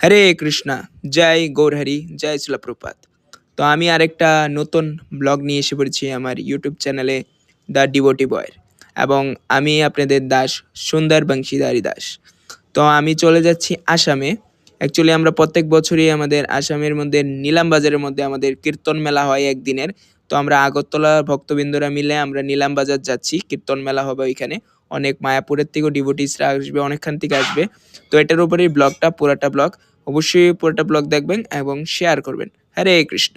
হরে কৃষ্ণা, জয় গৌরহরি, জয় শিলা প্রপাত। তো আমি আরেকটা নতুন ব্লগ নিয়ে এসে পড়েছি আমার ইউটিউব চ্যানেলে দ্য ডিভোটি বয়ের, এবং আমি আপনাদের দাস সুন্দর বংশীধারী দাস। তো আমি চলে যাচ্ছি আসামে। অ্যাকচুয়ালি আমরা প্রত্যেক বছরই আমাদের আসামের মধ্যে নিলাম বাজারের মধ্যে আমাদের কীর্তন মেলা হয় একদিনের। তো আমরা আগরতলা ভক্তবৃন্দরা মিলে আমরা নিলাম বাজার যাচ্ছি, কীর্তন মেলা হবে ওইখানে। অনেক মায়াপুরের থেকেও ডিভোটিসরা আসবে, অনেকখান থেকে আসবে। তো এটার উপরেই ব্লগটা, পুরাটা ব্লগ। অবশ্যই পুরোটা ব্লগ দেখবেন এবং শেয়ার করবেন। হরে কৃষ্ণ।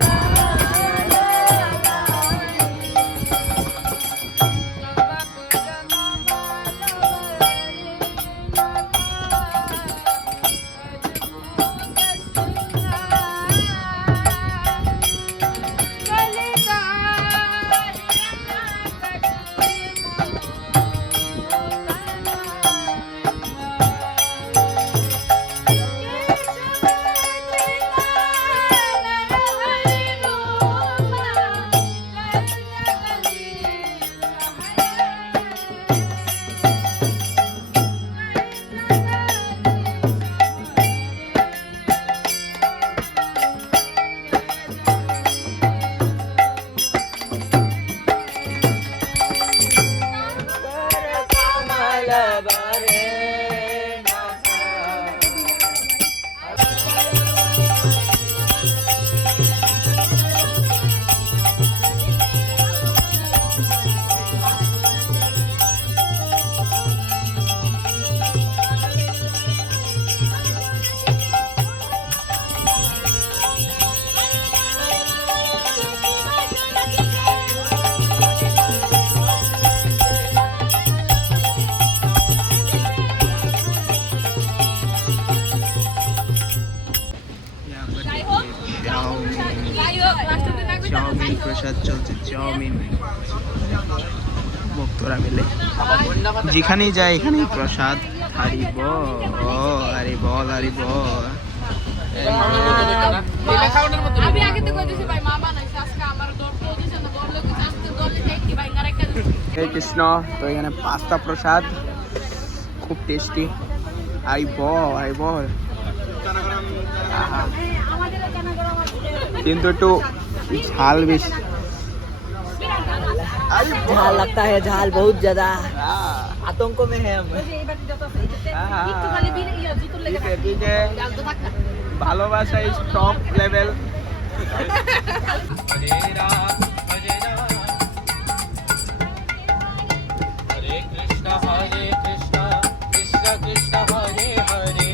চাউমিন প্রসাদ চলছে, চাউমিন ভক্তরা মিলে যেখানেই যায় এখানেই প্রসাদ। হারি বল, হারি বল, হারি বল। হরে কৃষ্ণ। তো এখানে পাস্তা প্রসাদ খুব টেস্টি। হারি বল, হারি বল। কিন্তু একটু झाल भी झाल लगता है, झाल बहुत ज्यादा आतंकों में है हम। ठीक है, ভালোবাসা is top level. Hare Krishna Hare Krishna, Krishna Krishna Hare Hare,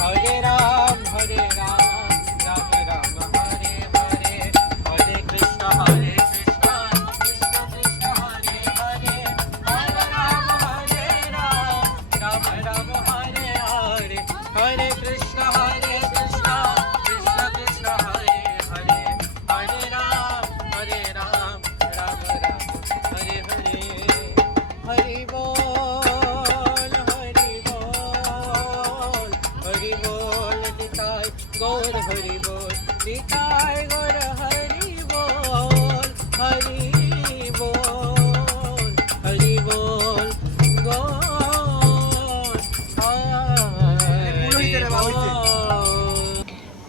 Hare Ram Hare Ram, Ram Ram Hare Hare, Hare Krishna Hare Krishna, Krishna Krishna Hare Hare, Hare Ram Hare Ram, Ram Ram Hare Hare, Hare Krishna Hare Krishna, Krishna Krishna Hare Hare, Hare Ram Ram Ram Hare Hare. Hari বল, হরি বল, হরি বল নিতাই গৌর, হরি বল নিতাই গৌর, হরি বল, হরি বল, হরি বল গৌর, হরি বল।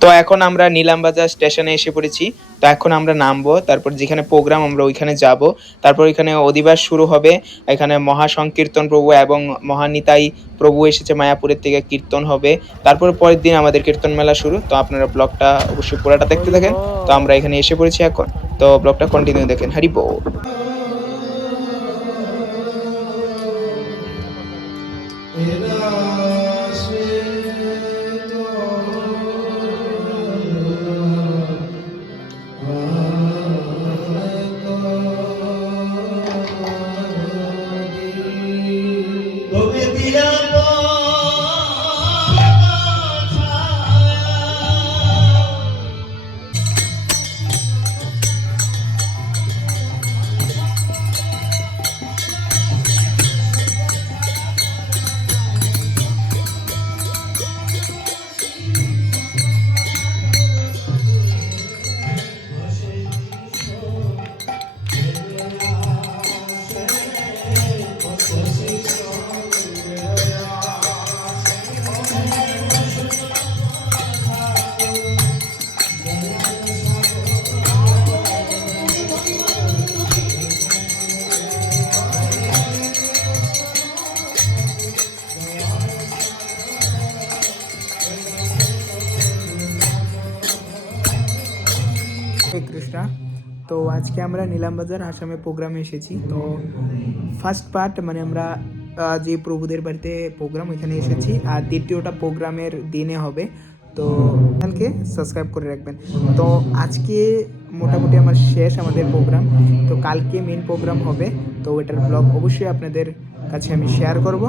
তো এখন আমরা নিলামবাজার স্টেশনে এসে পড়েছি। তো এখন আমরা নামবো, তারপর যেখানে প্রোগ্রাম আমরা ওইখানে যাব। তারপর এখানে অধিবাস শুরু হবে। এখানে মহাসংকীর্তন প্রভু এবং মহানিতাই প্রভু এসেছে মায়াপুরের থেকে, কীর্তন হবে। তারপর পরের দিন আমাদের কীর্তন মেলা শুরু। তো আপনারা ব্লগটা অবশ্যই পুরোটা দেখতে থাকেন। তো আমরা এখানে এসে পড়েছি এখন, তো ব্লগটা কন্টিনিউ দেখেন। হরি বল। তো আজকে আমরা নিলামবাজার আসামে প্রোগ্রামে এসেছি। তো ফার্স্ট পার্ট মানে আমরা যে প্রভুদের বাড়িতে প্রোগ্রাম ওইখানে এসেছি, আর দ্বিতীয়টা প্রোগ্রামের দিনে হবে। তো চ্যানেলকে সাবস্ক্রাইব করে রাখবেন। তো আজকে মোটামুটি আমার শেষ আমাদের প্রোগ্রাম, তো কালকে মেন প্রোগ্রাম হবে। তো ওইটার ব্লগ অবশ্যই আপনাদের কাছে আমি শেয়ার করব।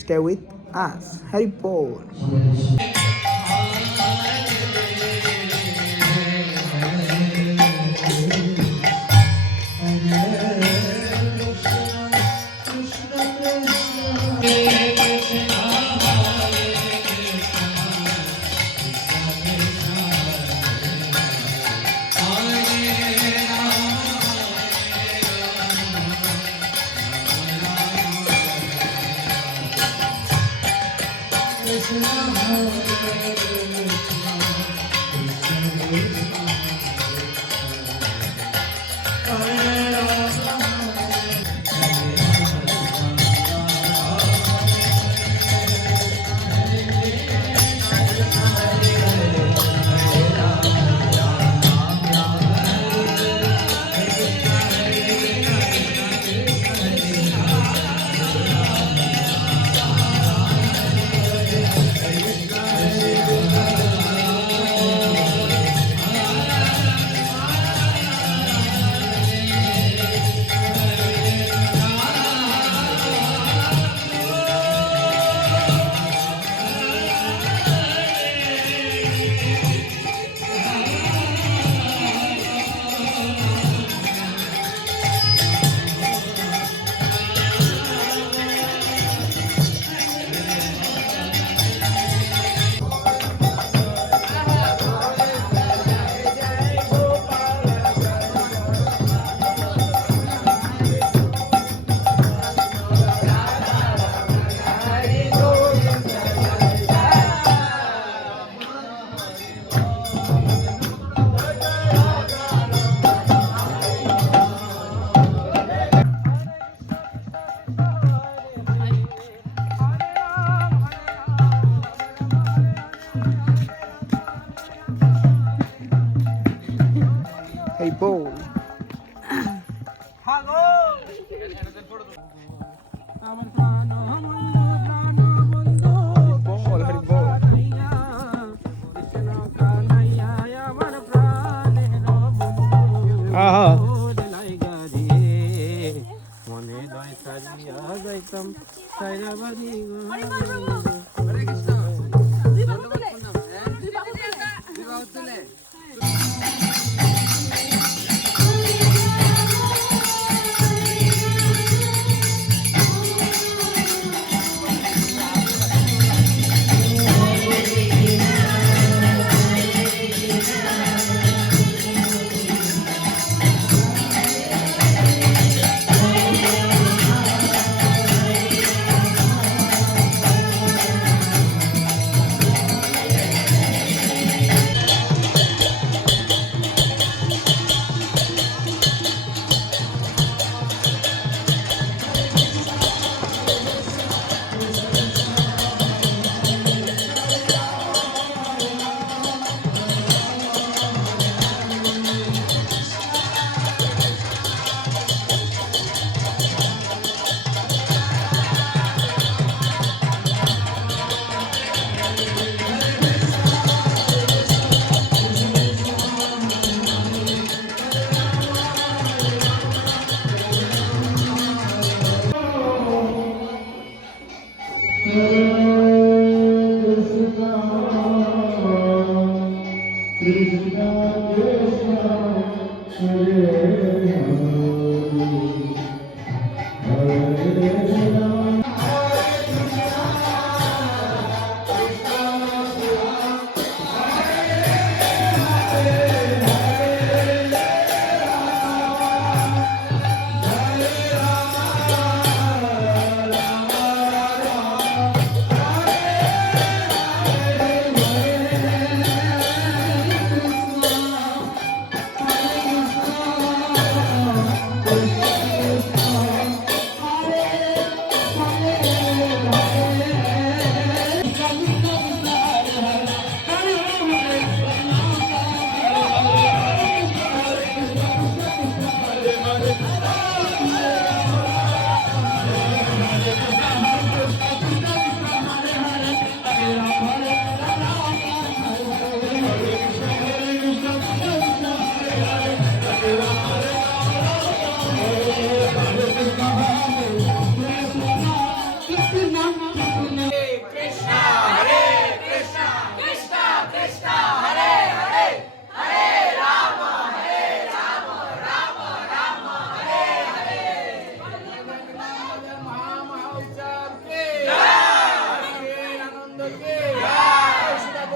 Stay with us. Harry ball. Hey, ball.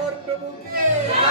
गौर प्रभु की